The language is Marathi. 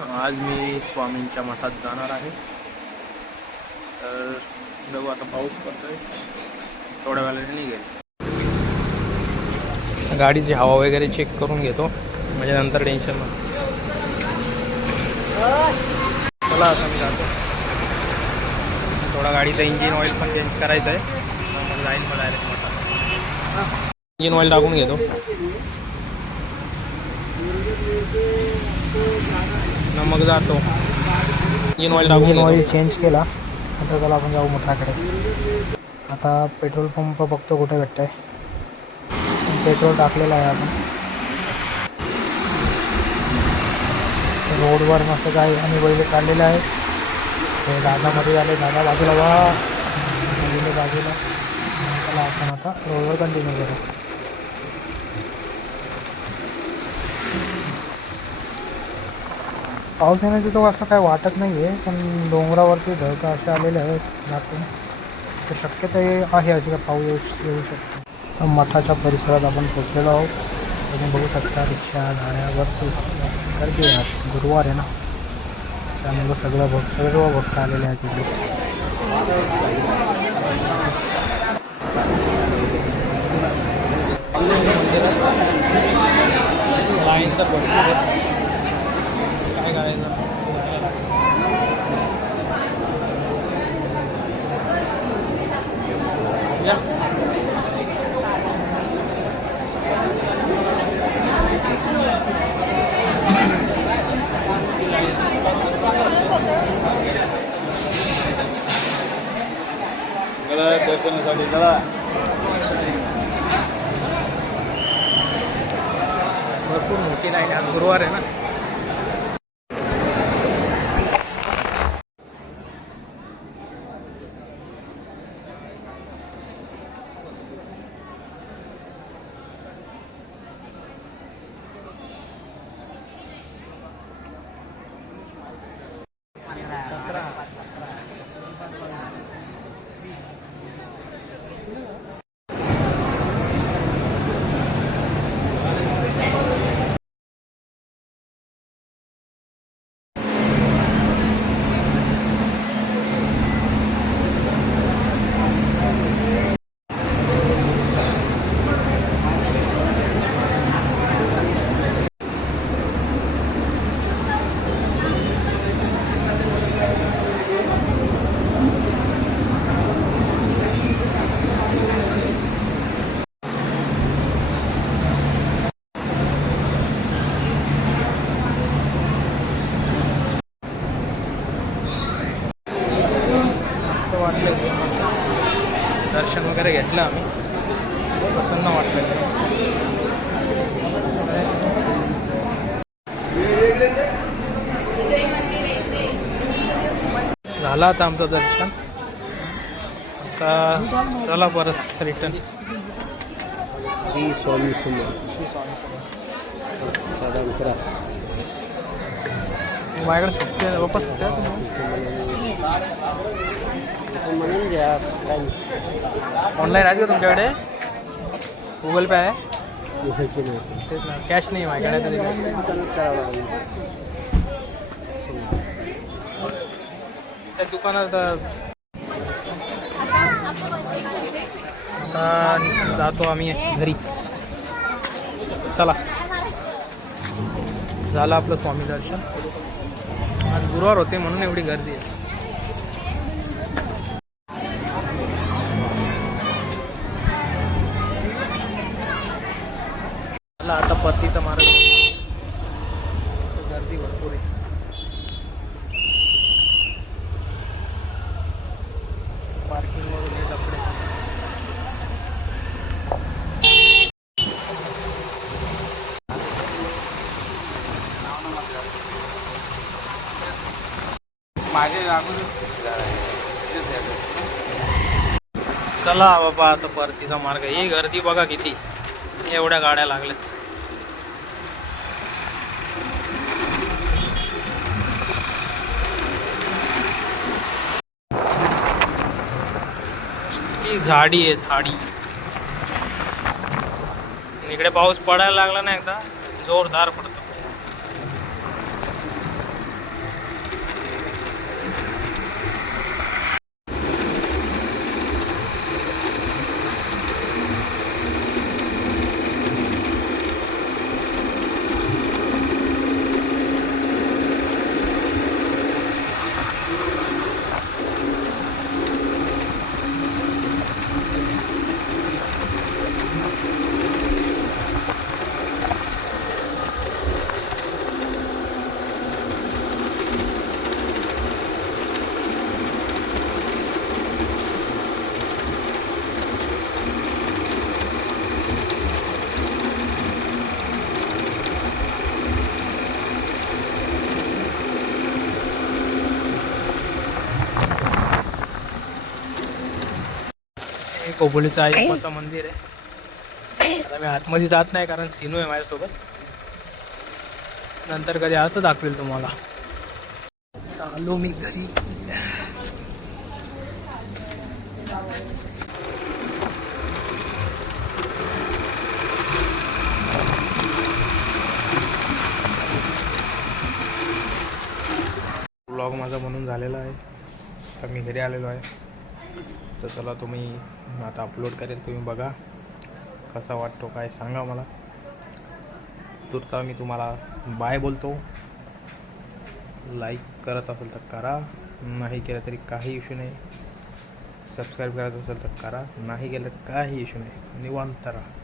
आज मी स्वामींच्या मठात जाणार आहे. तर बघू आता पाऊस पडतोय. थोड्या वेळाने निघेल. गाडीची हवा वगैरे चेक करून घेतो. म्हणजे नंतर टेन्शन नाही चला आता मी जातो. थोडा गाडीचं इंजिन ऑइल पण चेंज करायचं आहे लाईन पण डायरेक्ट मठात इंजिन ऑइल टाकून घेतो. न मग जातो. Engine oil engine oil. Change केला. आता त्याला आपण जाऊ मोठाकडे आता पेट्रोल पंप बघतो कुठे भेटतंय. पेट्रोल टाकलेलं आहे आपण. रोडवर मस्त गाई आणि बैल चाललेले आहेत. ते दादामध्ये झाले दादा बाजूला वा बाजूला. चला आपण आता रोडवर कंटिन्यू करू. पाऊस येण्याचं तो असं काय वाटत नाही आहे पण डोंगरावरती ढग असे आलेले आहेत दाखवून तर शक्यता हे आहे अशी काय पाऊस येऊ येऊ शकतो. तर मठाच्या परिसरात आपण पोचलेलो आहोत. तुम्ही बघू शकता रिक्षा गाड्या गर्दी आहे आज. गुरुवार आहे ना. त्यामुळं सगळं भक्त सर्व भक्त आलेले आहेत इकडे लाईन तर भरपूर आहे. काय करायचं या. दर्शनासाठी चला. भरपूर मोठी लाईन आहे आज गुरुवार आहे ना मस्त वाटलं दर्शन वगैरे घेतलं आम्ही. प्रसन्न वाटलं. झालं आता आमचं दर्शन. आता चला परत रिटर्न. स्वामी स्वामी उतरा. माझ्याकडे सुट्टी वापस सुट्टी आहे तुम्हाला? म्हणून घ्या. ऑनलाईन आहे का तुमच्याकडे? गुगल पे आहे? नाही तेच ना कॅश नाही माझ्याकडे तर करावं लागेल त्या दुकानात आता जातो आम्ही घरी. चला. झालं आपलं स्वामी दर्शन. आज गुरुवार होते म्हणून एवढी गर्दी आहे. म्हटलं आता परतीचा मार्ग. गर्दी भरपूर आहे. पार्किंग वगैरे माझे चला बाबा आता परतीचा मार्ग. ही गर्दी बघा किती. एवढ्या गाड्या लागल्यात. ती झाडी आहे झाडी. इकडे पाऊस पडायला लागला ना एकदा जोरदार पडतो. कोपोलीचं आयप्पाचं मंदिर आहे. आता मी आतमध्ये जात नाही कारण सिनू आहे माझ्यासोबत. नंतर कधी आता दाखवेल तुम्हाला. चालू मी घरी. ब्लॉग माझा बनून झालेला आहे. तर मी घरी आलेलो आहे. तर चला तुम्ही आता अपलोड करेल तुम्ही बघा कसा वाटतो काय सांगा मला. तुर्ता मी तुम्हाला बाय बोलतो. लाईक करत असेल तर करा. नाही केलं तरी काही इश्यू नाही. सबस्क्राईब करायचं असेल तर करा. नाही केलं काही इश्यू नाही. निवांत राहा.